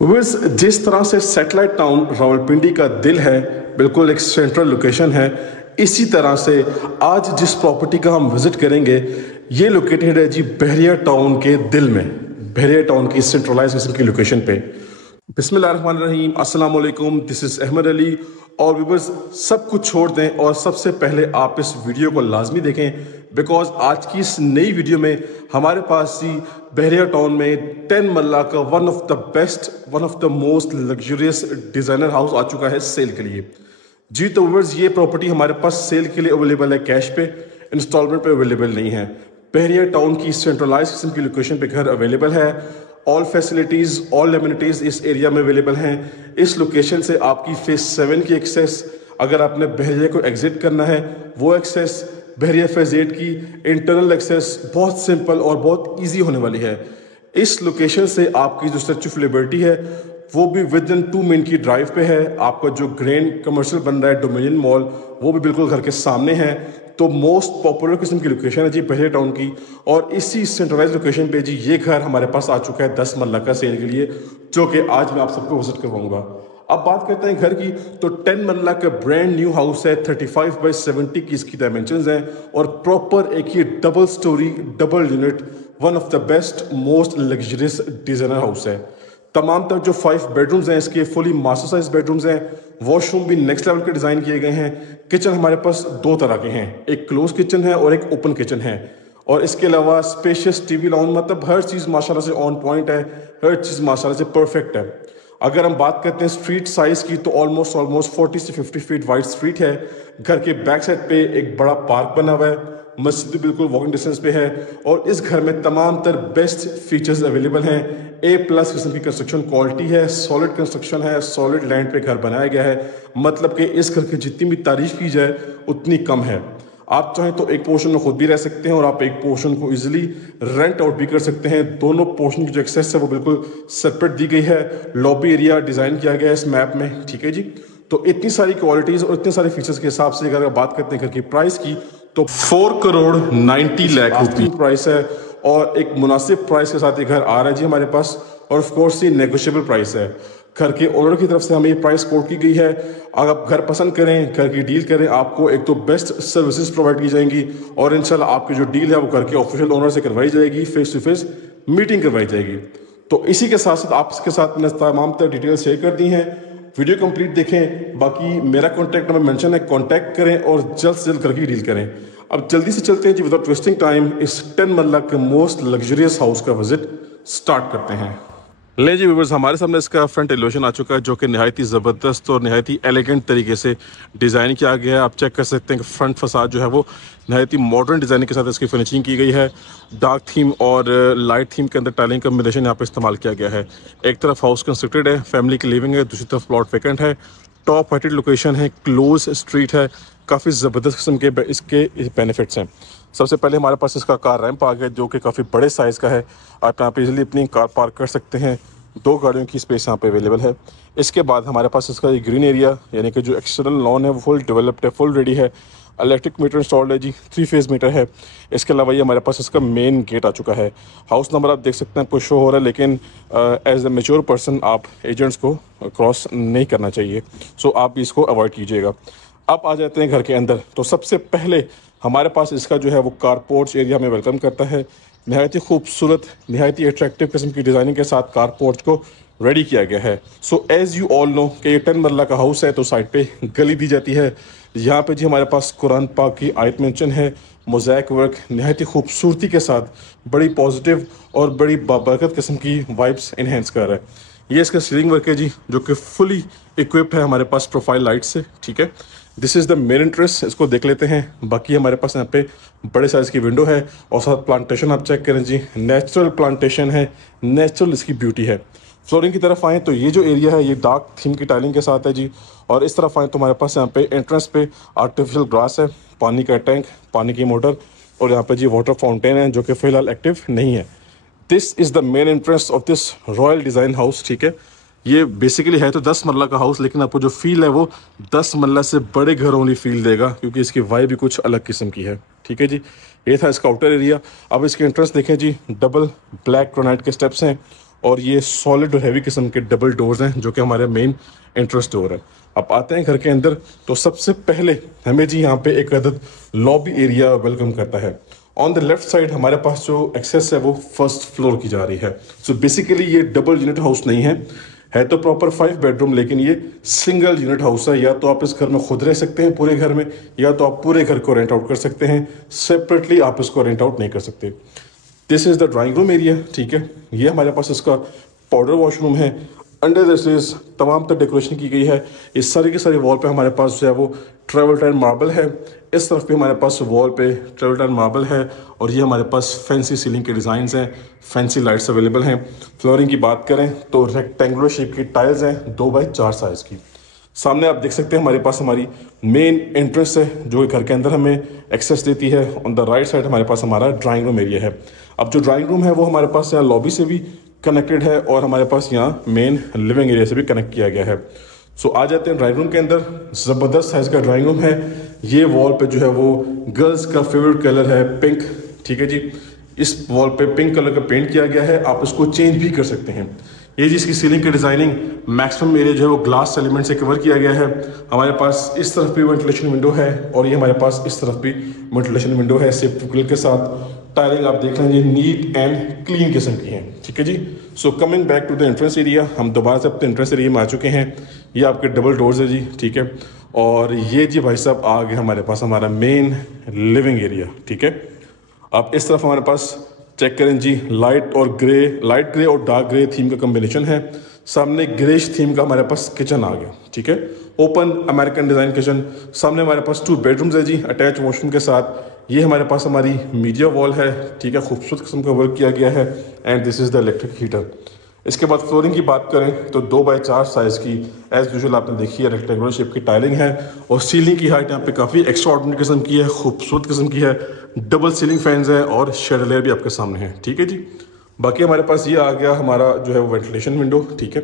Viewers, जिस तरह से सैटेलाइट टाउन रावलपिंडी का दिल है, बिल्कुल एक सेंट्रल लोकेशन है, इसी तरह से आज जिस प्रॉपर्टी का हम विजिट करेंगे ये लोकेटेड है जी बहरिया टाउन के दिल में, बहरिया टाउन की सेंट्रलाइज किस्म की लोकेशन पे। बिस्मिल्लाहिर्रहमानिर्रहीम, अस्सलाम वालेकुम, दिस इज़ अहमद अली। और व्यूअर्स, सब कुछ छोड़ दें और सबसे पहले आप इस वीडियो को लाजमी देखें, बिकॉज आज की इस नई वीडियो में हमारे पास जी बहरिया टाउन में 10 मरला का one of the best, one of the most luxurious designer house आ चुका है सेल के लिए जी। तो व्यूअर्स, ये प्रॉपर्टी हमारे पास सेल के लिए अवेलेबल है, कैश पे, इंस्टॉलमेंट पे अवेलेबल नहीं है। बहरिया टाउन की सेंट्रलाइज किस्म की लोकेशन पे घर अवेलेबल है। ऑल फैसिलिटीज़, ऑल एमिनिटीज़ इस एरिया में अवेलेबल हैं। इस लोकेशन से आपकी फेज 7 की एक्सेस, अगर आपने बहरिया को एग्जिट करना है वो एक्सेस, बहरिया फेज 8 की इंटरनल एक्सेस बहुत सिंपल और बहुत ईजी होने वाली है। इस लोकेशन से आपकी जो स्टैच्यू ऑफ लिबर्टी है वो भी विद इन 2 मिनट की ड्राइव पे है। आपका जो ग्रैंड कमर्शियल बन रहा है डोमिनियन मॉल, वो भी बिल्कुल घर के सामने है। तो मोस्ट पॉपुलर किस्म की लोकेशन है जी बहरिया टाउन की। और इसी सेंट्रलाइज लोकेशन पे जी ये घर हमारे पास आ चुका है 10 मरला का सेल के लिए, जो कि आज मैं आप सबको विजिट करवाऊंगा। अब बात करते हैं घर की, तो 10 मरला का ब्रांड न्यू हाउस है। 35 बाई 70 की इसकी डायमेंशंस हैं और प्रॉपर एक ये double storey, double unit, one of the best most luxurious designer house है। तमाम तर जो 5 बेडरूम्स हैं इसके फुली मास्टर साइज बेडरूम्स हैं। वॉशरूम भी नेक्स्ट लेवल के डिज़ाइन किए गए हैं। किचन हमारे पास 2 तरह के हैं, एक क्लोज किचन है और एक ओपन किचन है। और इसके अलावा स्पेशियस टीवी लाउंज, मतलब हर चीज़ माशाल्लाह से ऑन पॉइंट है, हर चीज़ माशाल्लाह से परफेक्ट है। अगर हम बात करते हैं स्ट्रीट साइज़ की, तो ऑलमोस्ट 40 से 50 फीट वाइड स्ट्रीट है। घर के बैक साइड पे एक बड़ा पार्क बना हुआ है, मस्जिद भी बिल्कुल वॉकिंग डिस्टेंस पे है। और इस घर में तमाम तर बेस्ट फीचर्स अवेलेबल हैं। A+ किस्म की कंस्ट्रक्शन क्वालिटी है, सॉलिड कंस्ट्रक्शन है, सॉलिड लैंड पे घर बनाया गया है। मतलब कि इस घर की जितनी भी तारीफ की जाए उतनी कम है। आप चाहें तो एक पोर्शन में खुद भी रह सकते हैं और आप एक पोर्शन को इजीली रेंट आउट भी कर सकते हैं। दोनों पोर्शन की जो एक्सेस है वो बिल्कुल सेपरेट दी गई है। लॉबी एरिया डिज़ाइन किया गया है इस मैप में, ठीक है जी। तो इतनी सारी क्वालिटीज़ और इतने सारे फीचर्स के हिसाब से अगर बात करते हैं घर की प्राइस की, तो 4 करोड़ 90 लाख रुपये प्राइस है। और एक मुनासिब प्राइस के साथ ये घर आ रहा है जी हमारे पास। और ऑफ कोर्स ये नेगोशिएबल प्राइस है। घर के ओनर की तरफ से हमें ये प्राइस कोट की गई है। अगर आप घर पसंद करें, घर की डील करें, आपको एक तो बेस्ट सर्विसेज प्रोवाइड की जाएंगी और इंशाल्लाह आपकी जो डील है वो घर के ऑफिशियल ओनर से करवाई जाएगी, फेस टू फेस मीटिंग करवाई जाएगी। तो इसी के साथ साथ आपके साथ मैंने तमाम तरह डिटेल्स शेयर कर दी हैं। वीडियो कंप्लीट देखें, बाकी मेरा कॉन्टैक्ट नंबर मेंशन है, कॉन्टैक्ट करें और जल्द से जल्द घर की डील करें। अब जल्दी से चलते हैं जी, विदाउट वेस्टिंग टाइम, इस 10 मरला के मोस्ट लग्जरियस हाउस का विजिट स्टार्ट करते हैं। ले जी व्यूअर्स, हमारे सामने इसका फ्रंट एलिवेशन आ चुका है, जो कि नहायत ही ज़बरदस्त और नहायत ही एलिगेंट तरीके से डिज़ाइन किया गया है। आप चेक कर सकते हैं कि फ्रंट फसाद जो है वो नहायत ही मॉडर्न डिज़ाइन के साथ इसकी फिनिशिंग की गई है। डार्क थीम और लाइट थीम के अंदर टाइलिंग कम्बिनेशन यहाँ पर इस्तेमाल किया गया है। एक तरफ हाउस कंस्ट्रक्टेड है, फैमिली की लिविंग है, दूसरी तरफ प्लॉट वैकेंट है। टॉप हाइटेड लोकेशन है, क्लोज स्ट्रीट है, काफ़ी ज़बरदस्त किस्म के इसके बेनिफिट्स हैं। सबसे पहले हमारे पास इसका कार रैंप आ गया, जो कि काफ़ी बड़े साइज़ का है। आप यहाँ पे इजीली अपनी कार पार्क कर सकते हैं। 2 गाड़ियों की स्पेस यहाँ पे अवेलेबल है। इसके बाद हमारे पास इसका ये ग्रीन एरिया, यानी कि जो एक्सटर्नल लॉन है वो फुल डेवलप्ड है, फुल रेडी है। इलेक्ट्रिक मीटर इंस्टॉल्ड है जी, 3 फेज़ मीटर है। इसके अलावा ये हमारे पास इसका मेन गेट आ चुका है। हाउस नंबर आप देख सकते हैं आपको शो हो रहा है, लेकिन एज ए मेच्योर पर्सन आप एजेंट्स को क्रॉस नहीं करना चाहिए, सो आप भी इसको अवॉइड कीजिएगा। अब आ जाते हैं घर के अंदर। तो सबसे पहले हमारे पास इसका जो है वो कार पोर्च एरिया हमें वेलकम करता है। नहायत ही खूबसूरत, नहायत ही अट्रैक्टिव किस्म की डिज़ाइनिंग के साथ कार पोर्च को रेडी किया गया है। So as you all know कि ये 10 मरला का हाउस है, तो साइड पे गली दी जाती है। यहाँ पे जी हमारे पास कुरान पाक की आयत मेंशन है। मोज़ैक वर्क नहायत ही खूबसूरती के साथ बड़ी पॉजिटिव और बड़ी बाबरकत किस्म की वाइब्स इन्हेंस कर रहा है। ये इसका सीलिंग वर्क है जी, जो कि फुली इक्विप्ड है हमारे पास प्रोफाइल लाइट से, ठीक है। This is the main entrance, इसको देख लेते हैं। बाकी हमारे पास यहाँ पे बड़े साइज़ की विंडो है और साथ प्लांटेशन आप चेक करें जी, नेचुरल प्लांटेशन है, नेचुरल इसकी ब्यूटी है। फ्लोरिंग की तरफ आएँ तो ये जो एरिया है ये डार्क थीम की टाइलिंग के साथ है जी। और इस तरफ आएँ तो हमारे पास यहाँ पे एंट्रेंस पे आर्टिफिशियल ग्रास है, पानी का टैंक, पानी की मोटर और यहाँ पे जी वाटर फाउंटेन है, जो कि फ़िलहाल एक्टिव नहीं है। This is the main entrance of this royal design house, ठीक है। ये बेसिकली है तो 10 मरला का हाउस, लेकिन आपको जो फील है वो 10 मरला से बड़े घरों वाली फील देगा, क्योंकि इसकी वाइब भी कुछ अलग किस्म की है, ठीक है जी। ये था इसका आउटर एरिया। अब इसके एंट्रेंस देखें जी, डबल ब्लैक ग्रेनाइट के स्टेप्स हैं और ये सॉलिड और हैवी किस्म के डबल डोर्स हैं जो कि हमारे मेन एंट्रेंस डोर है। अब आते हैं घर के अंदर तो सबसे पहले हमें जी यहाँ पे एक अदद लॉबी एरिया वेलकम करता है। ऑन द लेफ्ट साइड हमारे पास जो एक्सेस है वो फर्स्ट फ्लोर की जा रही है। सो बेसिकली ये डबल यूनिट हाउस नहीं है तो प्रॉपर 5 बेडरूम, लेकिन ये सिंगल यूनिट हाउस है। या तो आप इस घर में खुद रह सकते हैं पूरे घर में, या तो आप पूरे घर को रेंट आउट कर सकते हैं। सेपरेटली आप इसको रेंट आउट नहीं कर सकते। This is the drawing room area, ठीक है। ये हमारे पास इसका पाउडर वॉशरूम है। अंडर दिस इज तमाम तक डेकोरेशन की गई है। इस सारी के सारे वॉल पे हमारे पास जो है वो ट्रेवल्टन मार्बल है। इस तरफ भी हमारे पास वॉल पे ट्रेवल्टन मार्बल है। और ये हमारे पास फैंसी सीलिंग के डिज़ाइंस हैं, फैंसी लाइट्स अवेलेबल हैं। फ्लोरिंग की बात करें तो रेक्टेंगुलर शेप की टाइल्स हैं 2x4 साइज़ की। सामने आप देख सकते हैं हमारे पास हमारी मेन एंट्रेंस है जो घर के अंदर हमें एक्सेस देती है। ऑन द राइट साइड हमारे पास हमारा ड्राइंग रूम एरिया है। अब जो ड्राइंग रूम है वो हमारे पास यहाँ लॉबी से भी कनेक्टेड है और हमारे पास यहाँ मेन लिविंग एरिया से भी कनेक्ट किया गया है। सो आ जाते हैं ड्राइंग रूम के अंदर। ज़बरदस्त साइज़ का ड्राइंग रूम है। ये वॉल पे जो है वो गर्ल्स का फेवरेट कलर है पिंक, ठीक है जी। इस वॉल पे पिंक कलर का पेंट किया गया है, आप इसको चेंज भी कर सकते हैं। ये जिसकी सीलिंग की डिज़ाइनिंग मैक्सिमम एरिया जो है वो ग्लास एलिमेंट से कवर किया गया है। हमारे पास इस तरफ भी वेंटिलेशन विंडो है और ये हमारे पास इस तरफ भी वेंटिलेशन विंडो है सेफ्टी ग्रिल के साथ। टाइलिंग आप देख लेंगे नीट एंड क्लीन किस्म की है, ठीक है जी। So coming back to the entrance area, हम दोबारा से अपने एंट्रेंस एरिया में आ चुके हैं। ये आपके डबल डोर्स है जी, ठीक है। और ये जी भाई साहब आ गए हमारे पास हमारा मेन लिविंग एरिया, ठीक है। अब इस तरफ हमारे पास चेक करें जी, लाइट ग्रे और डार्क ग्रे थीम का कॉम्बिनेशन है। सामने ग्रेश थीम का हमारे पास किचन आ गया, ठीक है। Open American design kitchen. सामने हमारे पास 2 बेडरूम्स है जी अटैच वॉशरूम के साथ। ये हमारे पास हमारी मीडिया वॉल है, ठीक है। खूबसूरत किस्म का वर्क किया गया है and this is the electric heater. इसके बाद फ्लोरिंग की बात करें तो 2x4 साइज़ की एज यूजुअल आपने देखी है रेक्टेंगुलर शेप की टाइलिंग है। और सीलिंग की हाइट यहाँ पे काफ़ी एक्स्ट्रा ऑर्डिनरी किस्म की है, खूबसूरत किस्म की है। डबल सीलिंग फैंस है और शेडलेयर भी आपके सामने है, ठीक है जी। बाकी हमारे पास ये आ गया हमारा जो है वो वेंटिलेशन विंडो, ठीक है,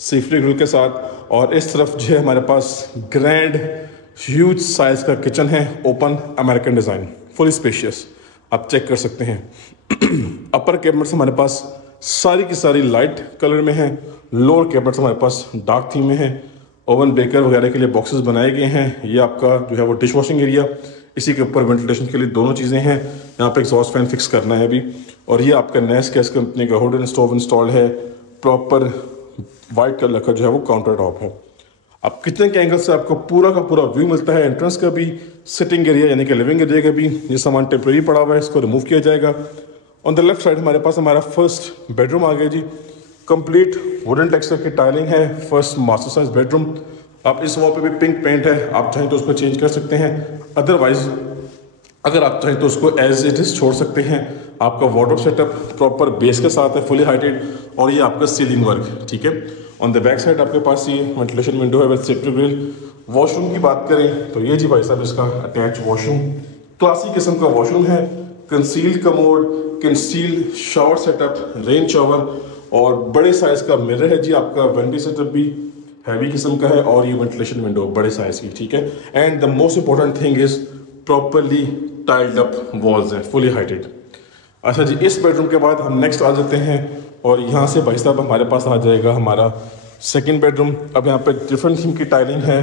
सेफ्टी ग्रिल के साथ। और इस तरफ जो है हमारे पास ग्रैंड ह्यूज साइज़ का किचन है, open American design, fully spacious, आप चेक कर सकते हैं। अपर कैबिनेट्स हमारे पास सारी की सारी लाइट कलर में है। लोअर कैबिनेट्स हमारे पास डार्क थीम में है। ओवन बेकर वगैरह के लिए बॉक्सेस बनाए गए हैं। ये आपका जो है वो डिश वॉशिंग एरिया, इसी के ऊपर वेंटिलेशन के लिए दोनों चीज़ें हैं। यहाँ पे एग्जॉस्ट फैन फिक्स करना है अभी। और ये आपका नेस गैस कंपनी का वुडन स्टोव इंस्टॉल है। प्रॉपर वाइट कलर का जो है वो काउंटर टॉप है। अब किचन के एंगल से आपको पूरा का पूरा व्यू मिलता है, एंट्रेंस का भी, सिटिंग एरिया यानी कि लिविंग एरिया का भी। ये सामान टेम्प्रेरी पड़ा हुआ है, इसको रिमूव किया जाएगा। ऑन द लेफ्ट साइड हमारे पास हमारा फर्स्ट बेडरूम आ गया जी। कंप्लीट वुडन टेक्सचर की टाइलिंग है, फर्स्ट मास्टर साइज बेडरूम। आप इस वॉल पे भी पिंक पेंट है, आप चाहें तो उसको चेंज कर सकते हैं। अदरवाइज अगर आप चाहें तो उसको एज इट इज छोड़ सकते हैं। आपका वार्डरोब सेटअप प्रॉपर बेस के साथ है, फुली हाइटेड। और ये आपका सीलिंग वर्क, ठीक है। ऑन द बैक साइड आपके पास ये वेंटिलेशन विंडो है विद सेफ्टी ग्रिल। वॉशरूम की बात करें तो ये जी भाई साहब इसका अटैच वॉशरूम, क्लासिक किस्म का वॉशरूम है। Concealed commode, concealed shower setup, rain shower और बड़े साइज का मिरर है जी। आपका वेंटी सेटअप भी हैवी किस्म का है और ये वेंटिलेशन विंडो बड़े साइज की, ठीक है। And the most important thing is properly tiled up walls हैं, फुली हाइटेड। अच्छा जी, इस बेडरूम के बाद हम नेक्स्ट आ जाते हैं और यहाँ से भाई साहब हमारे पास आ जाएगा हमारा सेकंड बेडरूम। अब यहाँ पे डिफरेंट थीम की टाइलिंग है,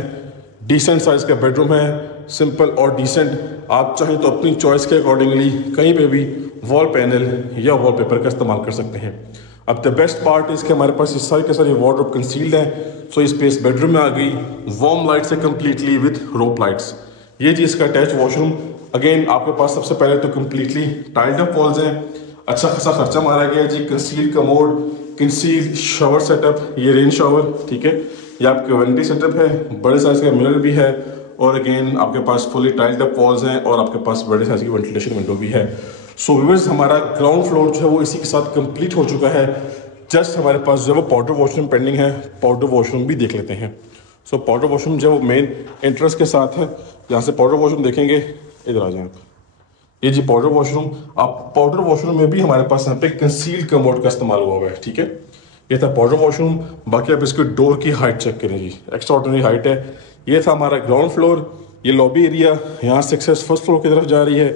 डिसेंट साइज का बेडरूम है, सिंपल और डिसेंट। आप चाहें तो अपनी चॉइस के अकॉर्डिंगली कहीं पे भी वॉल पैनल या वॉलपेपर का इस्तेमाल कर सकते हैं। अब द बेस्ट पार्ट इज कि हमारे पास ये सारी के सारे वार्डरोब कंसील्ड है। सो स्पेस बेडरूम में आ गई वार्म लाइट से कम्प्लीटली विद रोप लाइट्स। ये जी इसका अटैच वॉशरूम। अगेन आपके पास सबसे पहले तो कम्प्लीटली टाइल्ड अप वॉल्स हैं, अच्छा खासा खर्चा मारा गया है जी। Concealed commode, concealed shower setup, ये रेन शावर, ठीक है। ये आपके वेंटी सेटअप है, बड़े साइज का मिरर भी है और अगेन आपके पास फुली टाइल्ड अप वॉल्स हैं और आपके पास बड़े साइज की वेंटिलेशन विंडो भी है। सो व्यूअर्स, हमारा ग्राउंड फ्लोर जो है वो इसी के साथ कंप्लीट हो चुका है। जस्ट हमारे पास जो है वो पाउडर वॉशरूम पेंडिंग है, पाउडर वॉशरूम भी देख लेते हैं। सो पाउडर वॉशरूम जो है वो मेन एंट्रेंस के साथ है। यहाँ से पाउडर वॉशरूम देखेंगे, इधर आ जाए, ये जी पाउडर वॉशरूम। आप पाउडर वॉशरूम में भी हमारे पास यहाँ पे कंसील्ड कमोड का इस्तेमाल हुआ है, ठीक है। ये था पाउडर वॉशरूम। बाकी आप इसके डोर की हाइट चेक करें जी, एक्स्ट्रा ऑर्डिनरी हाइट है। ये था हमारा ग्राउंड फ्लोर, ये लॉबी एरिया, यहाँ से एक्सेस फर्स्ट फ्लोर की तरफ जा रही है।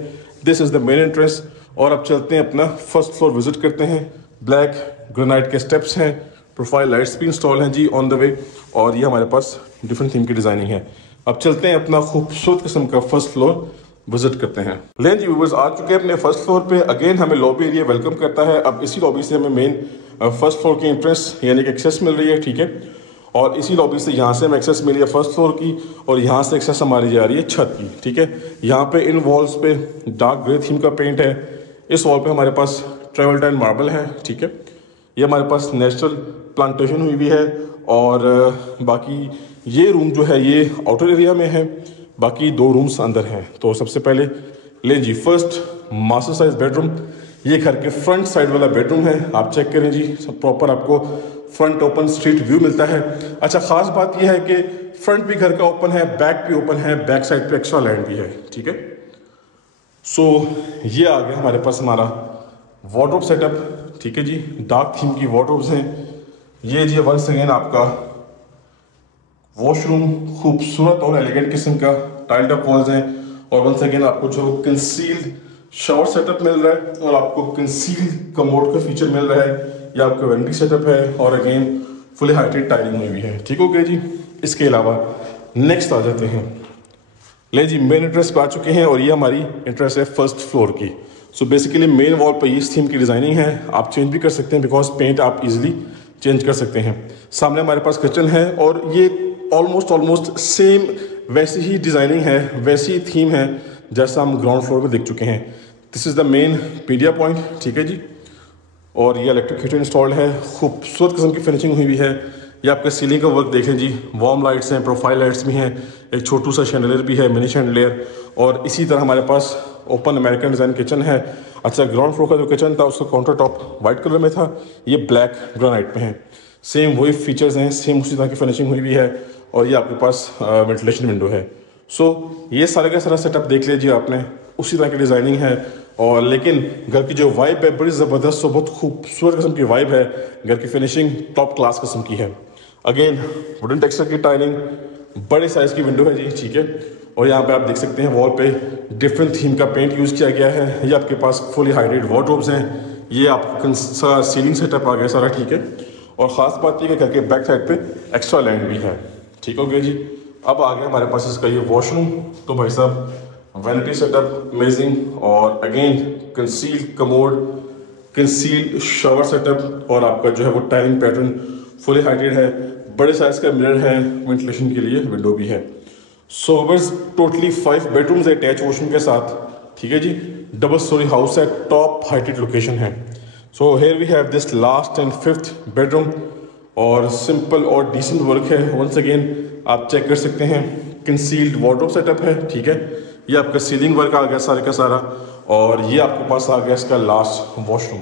This is the main entrance. और अब चलते हैं अपना फर्स्ट फ्लोर विजिट करते हैं। ब्लैक ग्रेनाइट के स्टेप्स हैं, प्रोफाइल लाइट्स भी इंस्टॉल हैं जी ऑन द वे, और ये हमारे पास डिफरेंट थीम की डिज़ाइनिंग है। अब चलते हैं अपना खूबसूरत किस्म का फर्स्ट फ्लोर विजिट करते हैं। लें जी व्यूअर्स, आ चुके हैं अपने फर्स्ट फ्लोर पे। अगेन हमें लॉबी एरिया वेलकम करता है। अब इसी लॉबी से हमें मेन फर्स्ट फ्लोर की एंट्रेंस यानी कि एक्सेस मिल रही है, ठीक है। और इसी लॉबी से यहाँ से हमें एक्सेस मिली है फर्स्ट फ्लोर की, और यहाँ से एक्सेस हमारी जा रही है छत की, ठीक है। यहाँ पे इन वॉल्स पे डार्क ग्रे थीम का पेंट है। इस वॉल पे हमारे पास ट्रेवल्टाइन मार्बल है, ठीक है। ये हमारे पास नेचुरल प्लांटेशन हुई भी है, और बाकी ये रूम जो है ये आउटर एरिया में है, बाकी 2 रूम्स अंदर हैं। तो सबसे पहले लें जी फर्स्ट मास्टर साइज बेडरूम। ये घर के फ्रंट साइड वाला बेडरूम है, आप चेक करें जी, प्रॉपर आपको फ्रंट ओपन स्ट्रीट व्यू मिलता है। अच्छा, खास बात यह है कि फ्रंट भी घर का ओपन है, बैक भी ओपन है, बैक साइड पे एक्स्ट्रा लैंड भी है, ठीक है। सो ये आ गया हमारे पास हमारा वार्डरोब सेटअप, ठीक है जी। डार्क थीम की वार्डरोब्स हैं। ये जी वंस अगेन आपका वॉशरूम, खूबसूरत और एलिगेंट किस्म का टाइल्ड अप वॉल्स हैं, और वंस अगेन आपको जो कंसील्ड शावर सेटअप मिल रहा है, और आपको कंसील्ड कमोड का फीचर मिल रहा है। ये आपका वेंटी सेटअप है, और अगेन फुली हाइटेड टाइलिंग हुई भी है, ठीक हो गया जी। इसके अलावा नेक्स्ट आ जाते हैं। ले जी मेन एंट्रेंस पे आ चुके हैं, और ये हमारी एंट्रेंस है फर्स्ट फ्लोर की। सो बेसिकली मेन वॉल पर इस थीम की डिज़ाइनिंग है। आप चेंज भी कर सकते हैं, बिकॉज पेंट आप इजीली चेंज कर सकते हैं। सामने हमारे पास किचन है, और ये ऑलमोस्ट सेम वैसी ही डिज़ाइनिंग है, वैसी थीम है जैसा हम ग्राउंड फ्लोर में देख चुके हैं। This is the main media point, ठीक है जी। और ये इलेक्ट्रिक हीटर इंस्टॉल्ड है, खूबसूरत किस्म की फिनिशिंग हुई भी है। ये आपके सीलिंग का वर्क देखें जी, वार्म लाइट्स हैं, प्रोफाइल लाइट्स भी हैं, एक छोटू सा शैंडलियर भी है, मिनी शैंडलियर। और इसी तरह हमारे पास ओपन अमेरिकन डिज़ाइन किचन है। अच्छा, ग्राउंड फ्लोर का जो किचन था उसका काउंटर टॉप वाइट कलर में था, ये ब्लैक ग्रेनाइट में है। सेम वही फीचर्स हैं, सेम उसी तरह की फिनिशिंग हुई भी है, और ये आपके पास वेंटिलेशन विंडो है। सो ये सारा का सारा सेटअप देख लीजिए आपने, उसी तरह की डिज़ाइनिंग है। और लेकिन घर की जो वाइब है बड़ी ज़बरदस्त, और बहुत खूबसूरत किस्म की वाइब है। घर की फिनिशिंग टॉप क्लास किस्म की है। अगेन वुडन टेक्सचर की टाइलिंग, बड़े साइज़ की विंडो है जी, ठीक है। और यहाँ पे आप देख सकते हैं वॉल पे डिफरेंट थीम का पेंट यूज़ किया गया है। ये आपके पास फुली हाइटेड वार्डरोब्स हैं। ये आपका सीलिंग सेटअप आ गया सारा, ठीक है। और ख़ास बात यह कि घर के बैक साइड पे एक्स्ट्रा लैंड भी है, ठीक हो गया जी। अब आ गया हमारे पास इसका ये वॉशरूम। तो भाई साहब वैनिटी सेटअप अमेजिंग, और again concealed commode, concealed shower setup, और आपका जो है वो टाइलिंग पैटर्न फुली हाइटेड है। बड़े साइज का मिरर है, वेंटिलेशन के लिए विंडो भी है। सो बस टोटली 5 बेडरूम्स है अटैच वॉशरूम के साथ, ठीक है जी। डबल स्टोरी हाउस है, टॉप हाइटेड लोकेशन है। So here we have this last end 5th bedroom, और सिंपल और डिसेंट वर्क है। वंस अगेन आप चेक कर सकते हैं, कंसील्ड वार्डरोब सेटअप है, ठीक है। ये आपका सीलिंग वर्क आ गया सारे का सारा, और ये आपके पास आ गया इसका last washroom.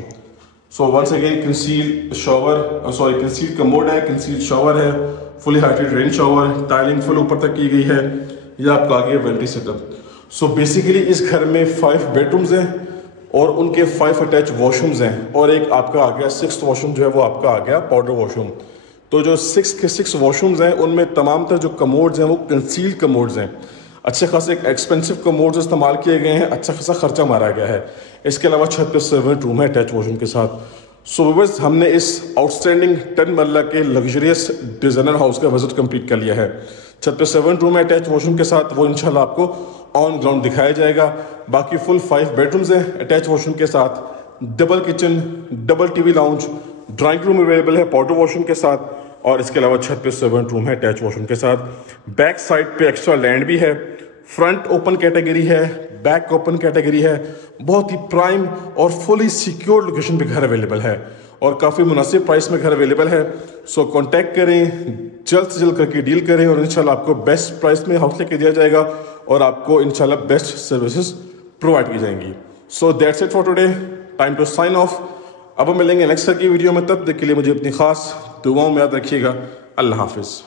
So once again concealed shower, concealed commode है, कंसील्ड शावर है, fully heighted rain shower, tiling full ऊपर तक की गई है। ये आपका आ गया वेंटी सेटअप। सो बेसिकली इस घर में 5 बेडरूम्स हैं, और उनके 5 अटैच वॉशरूम्स हैं, और एक आपका आ गया 6th वॉशरूम जो है वो आपका आ गया पाउडर वॉशरूम। तो जो 6 के 6 वॉशरूम्स हैं उनमें तमाम तर जो कमोड्स हैं वो कंसील्ड कमोड्स हैं। अच्छे खासे एक एक्सपेंसिव कमोड्स इस्तेमाल किए गए हैं, अच्छा खासा खर्चा मारा गया है। इसके अलावा छत पे सर्वेंट रूम है अटैच वॉशरूम के साथ। सो बस हमने इस आउटस्टैंडिंग 10 मरला के लग्जरियस डिजाइनर हाउस का विजिट कंप्लीट कर लिया है। छत पे सर्वेंट रूम है अटैच वॉशरूम के साथ, वो इंशाल्लाह आपको ऑन ग्राउंड दिखाया जाएगा। बाकी फुल 5 बेडरूम्स हैं अटैच वॉशरूम के साथ, double kitchen, double TV lounge, drawing room available है पाउडर वॉशरूम के साथ, और इसके अलावा छत पे सर्वेंट रूम है अटैच वॉशरूम के साथ। बैक साइड पे एक्स्ट्रा लैंड भी है, फ्रंट ओपन कैटेगरी है, बैक ओपन कैटेगरी है। बहुत ही प्राइम और फुली सिक्योर लोकेशन पे घर अवेलेबल है, और काफ़ी मुनासिब प्राइस में घर अवेलेबल है। सो कांटेक्ट करें, जल्द से जल्द करके डील करें, और इंशाल्लाह आपको बेस्ट प्राइस में हाउस लेके दिया जाएगा, और आपको इंशाल्लाह बेस्ट सर्विसेज प्रोवाइड की जाएंगी। So that's it for today, time to sign off. अब हम मिलेंगे नेक्स्ट की वीडियो में, तब तक के लिए मुझे अपनी खास दुआओं में याद रखिएगा। अल्लाह हाफिज़।